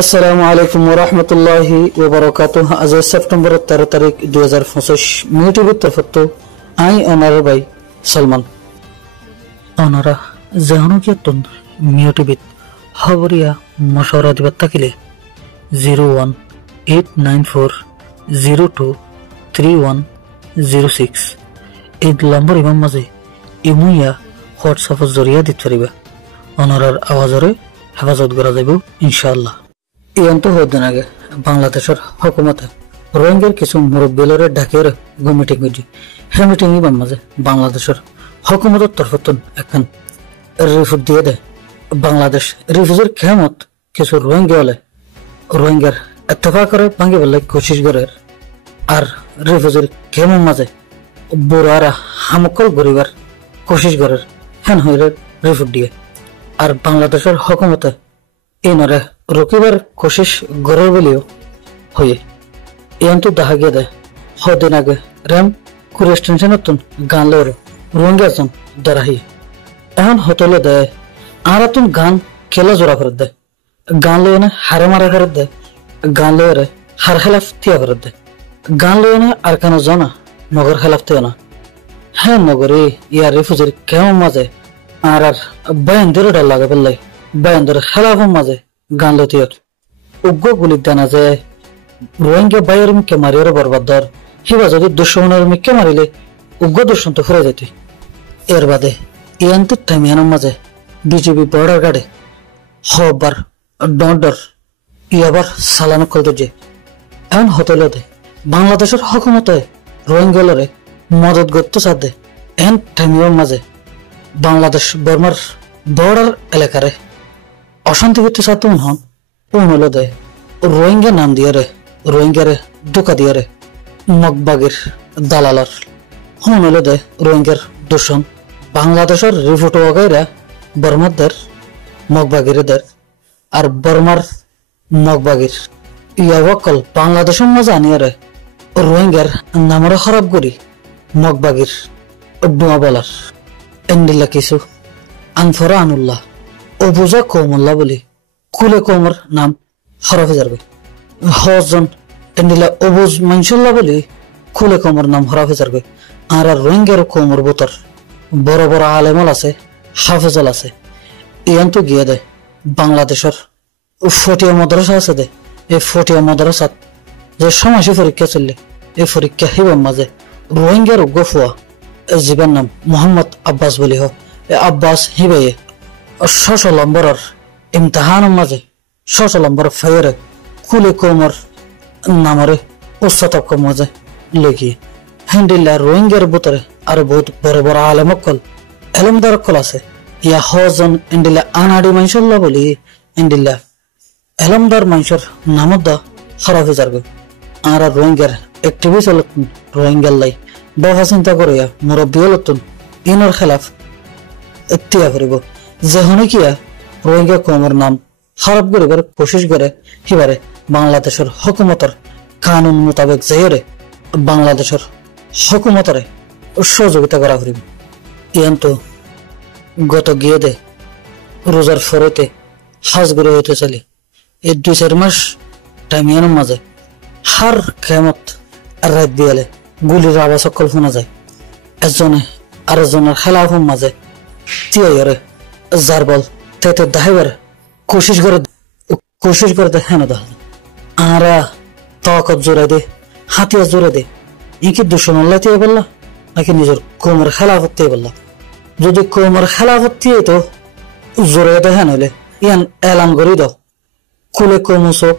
আসসালামু আলাইকুম ওয়া রাহমাতুল্লাহি ওয়া বারাকাতুহু। আজ সেপ্টেম্বর 13 তারিখ 2025 মিউটিভিত তরফতো আই অনার ভাই সলমান অনারা জাহানুকিয়াতুন মিউটিভিত খবরিয়া মশওয়ারা দিবাত থাকিলে 01894023106 এই নম্বর ইমাম মাঝে ইমুইয়া হোয়াটসঅ্যাপের জরিয়া দিতে পারিবা। অনারার আওয়াজরে হেফাজত করা যাইব ইনশাআল্লাহ। ইয়ন্ত হদিন আগে বাংলাদেশের হকুমতে রোহিঙ্গার কিছু মুরব্বীলরে ডাকিয়ে মিটিং হয়েছে। সেই মিটিং ইমাম মাঝে বাংলাদেশের হকুমতের তরফতন এখন রিফুট দিয়ে দেয়। বাংলাদেশ রিফিউজির খেমত কিছু রোহিঙ্গা হলে রোহিঙ্গার এতফাক করে ভাঙি বললে কোশিশ করে আর রিফিউজির খেমর মাঝে বুড়ারা হামকল গরিবার কোশিশ করে হেন হইলে রিফুট দিয়ে। আর বাংলাদেশের হকুমতে ইনরে রকিবার কোশিশ গড়ের বলিও হয়ে এমতো দেখা গিয়ে দেয়। হদিন আগে র্যাম কুরিয়ার স্টেশন নতুন গান লের রোহিঙ্গা জন দাঁড়াহি এখন হতলে দেয় আর তুন গান খেলা জোড়া ফেরত দেয়, গান লয়ে হারে মারা ফেরত দেয়, গান লয়ে হার খেলাফ তিয়া ফেরত দেয়, গান লয়ে আর কেন জানা নগর খেলাফ তিয়া না। হ্যাঁ নগরে ইয়ার রিফিউজির কেমন মাঝে আর বায়ানদের ডাল লাগে বললাই বায়ানদের খেলাফের মাঝে গান লতিয়ত উগ্র গুলি দানা যে রোহিঙ্গা বাইয়ের মুখে মারিয়ার বরবাদ দর হিবা যদি দুশ্মনের মুখে মারিলে উগ্র দুশ্মন তো ফুরে যেত। এর বাদে ইয়ান্তির টাইমিয়ানোর মাঝে বিজেপি বর্ডার গার্ডে হবার ডর ইয়াবার সালানো করতে যে এমন হতেলতে বাংলাদেশের হকুমতে রোহিঙ্গালরে মদত করতে সাথে এন টাইমিয়ার মাঝে বাংলাদেশ বর্মার বর্ডার এলাকারে অশান্তি করতে সাথে হন হলো দেয় রোহিঙ্গা নাম দিয়ে রোহিঙ্গারে দোকা দিয়ে মগবাগের দালালার হলো দেয় রোহিঙ্গার দূষণ বাংলাদেশের রিফোটো গাইরা বর্মাদের মগবাগিরদের আর বর্মার মগবাগির ইয়াওয়াকল বাংলাদেশের মাঝে আনিয়ে রোহিঙ্গার নামরে খারাপ করি মগবাগির ডুয়া বলার এন্ডিল্লা কিছু আনফরা আনুল্লাহ অবুজা কৌমুল্লাহ বলি কুলে কৌমর নাম হরফে যাবে হজন এন্ডিলা অবুজ মানসুল্লাহ বলি কুলে কৌমর নাম হরফে যাবে। আর রোহিঙ্গার কৌমর বোতর বড় বড় আলেমল আছে হাফেজল আছে ইয়ান তো গিয়ে দেয় বাংলাদেশের ফটিয়া মাদ্রাসা আছে দে এই ফটিয়া মাদ্রাসাত যে সমাসী পরীক্ষা চললে এই পরীক্ষা হিবার মাঝে রোহিঙ্গার গফুয়া জীবন নাম মোহাম্মদ আব্বাস বলি হোক আব্বাস হিবাইয়ে 600 নম্বরের ইমতিহানের মাঝে 600 নম্বর ফাইরে কুলে কৌমর নামরে উচ্চতক মাঝে লেগিয়ে হ্যান্ডিল্লা রোহিঙ্গার ভিতরে আর বহুত বড় বড় আলেমকল এলমদারকল আছে ইয়া হজন এন্ডিল্লা আনাডি মাইশাল্লাহ বলি এন্ডিল্লা এলমদার মাইশর নামদা খারাপ হয়ে যাবে। আর রোহিঙ্গার একটিভিস্ট হল রোহিঙ্গার লাই বাবা চিন্তা করিয়া মুরব্বী হলতুন ইনর খেলাফ তিয়া করিব যে হনে কিয়া রোহিঙ্গা কৌমর নাম খারাপ করিবার কোশিশ করে হিবারে বাংলাদেশের হকুমতর কানুন মোতাবেক যেরে বাংলাদেশের হকুমতরে সহযোগিতা করা করিব। ইয়ান তো গত গিয়ে দে রোজার ফরতে হাজ করে হইতে চলে এই 2-4 মাস টাইমিয়ানোর মাঝে হার খেমত রাত দিয়ালে গুলির আওয়াজ সকল শোনা যায়। একজনে আরেকজনের খেলাফের মাঝে তিয়ারে যার বল তেতে দাহিবার কোশিশ করে হেন দেখা আরা তকত জোরে দে হাতিয়া জোরে দে ইকি দুশ্মনাল্লাহ তিয়া বললা নাকি নিজের কোমর খেলাফত তিয়া বললা। যদি কোমর খেলাফত তিয়াই তো জোরে দে হেন হইলে ইয়ান এলান করি দাও কুলে কোমু চোখ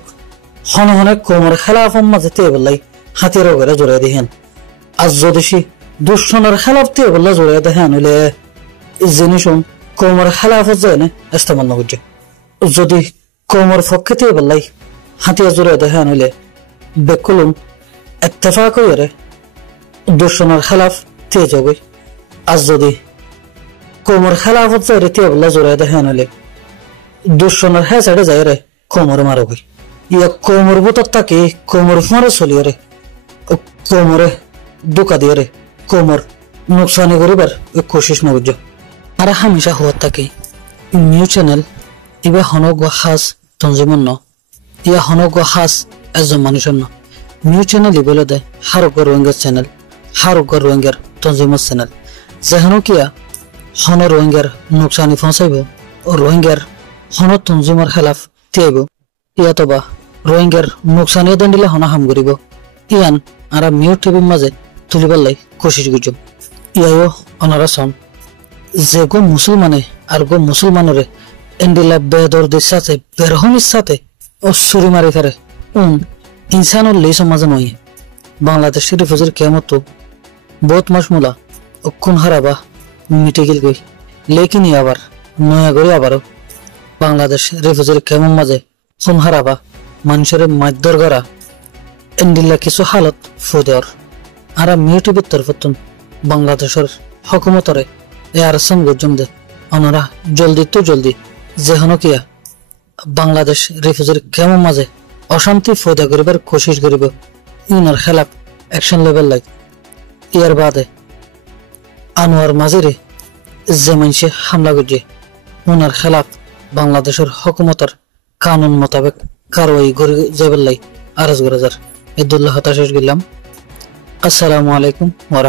হনে হনে কোমর খেলাফত মাঝে তিয়া বললাই হাতিয়ার করে জোরে দে হেন। আর যদি সে দুশ্মনের খেলাফ তিয়া বললা জোরে দে হেন হইলে জিনিস কোমর খেলাফত যায় না ইস্তেমাল না করছে। যদি কোমর পক্ষে তিয়া বললাই হাতিয়া জোরে দে হেন হইলে বেকুলুম ইত্তেফাক হয়ে দুশ্মনের খেলাফ তিয়া যাবে। আর যদি কোমর খেলাফত যায় তিয়া বললা জোরে দে হেন হইলে দুশ্মনের হ্যাঁ সাইডে যায় রে কোমর মারবে ইয়া কোমর বুতর তাকে কোমর মারে চলিয়ে রে কোমরে দোকা দিয়ে রে কোমর নুকসানি করিবার কোশিশ নবুঝ। আর হামেশা হওয়ার থাকে নিউ চ্যানেল ইবে হনক খাস তঞ্জিমন ইয়া হনক হাস একজন মানুষের না নিউ চ্যানেল বলে দেয় হারুগর রোহিঙ্গার চ্যানেল হারুগর রোহিঙ্গার তঞ্জিমত চ্যানেল যেখানে কিয়া হন রোহিঙ্গার নোকসানি পৌঁছাইব ও রোহিঙ্গার হন তঞ্জিমর খেলাফ তিয়াইব ইয়াতবা রোহিঙ্গার নোকসানি দিলে হনা হাম করিব ইয়ান আরা মিউট টিভির মাঝে তুলিবার লাই কোশিশ করছম ইয়াও অনারা সন যে গো মুসলমানে আর গো মুসলমানরে এন্ডিলা বেদর্দের সাথে বেরহমির সাথে অসুরি মারি ফেরে ইনসানুল লি সমাজে নয় বাংলাদেশ রিফিউজির কেমত বহুত মাস মুলা কোন হারাবা মিটে গেল গই লেকিন আবার নয়া করে আবারও বাংলাদেশ রিফিউজির কেমন মাঝে কোন হারাবা মানুষের মাধ্যর গড়া এন্ডিল্লা কিছু হালত ফুদেওর আর মিউটিউবের তরফতুন বাংলাদেশের হকুমতরে এ আর সাম গজম দে অনরা জলদি তো জলদি যেহনো কিয়া বাংলাদেশ রিফিউজির কেমন মাঝে অশান্তি ফয়দা করিবার কোশিশ করিব ইনার খেলাফ অ্যাকশন লেভেল লাগ ইয়ার বাদে আনোয়ার মাঝিরে যে মানুষে হামলা করছে ওনার খেলাফ বাংলাদেশের হকুমতের কানুন মোতাবেক কারওয়াই করে যাবার লাই আরজ করা যার এদুল্লাহ হতাশ গেলাম আসসালামু আলাইকুম ওয়া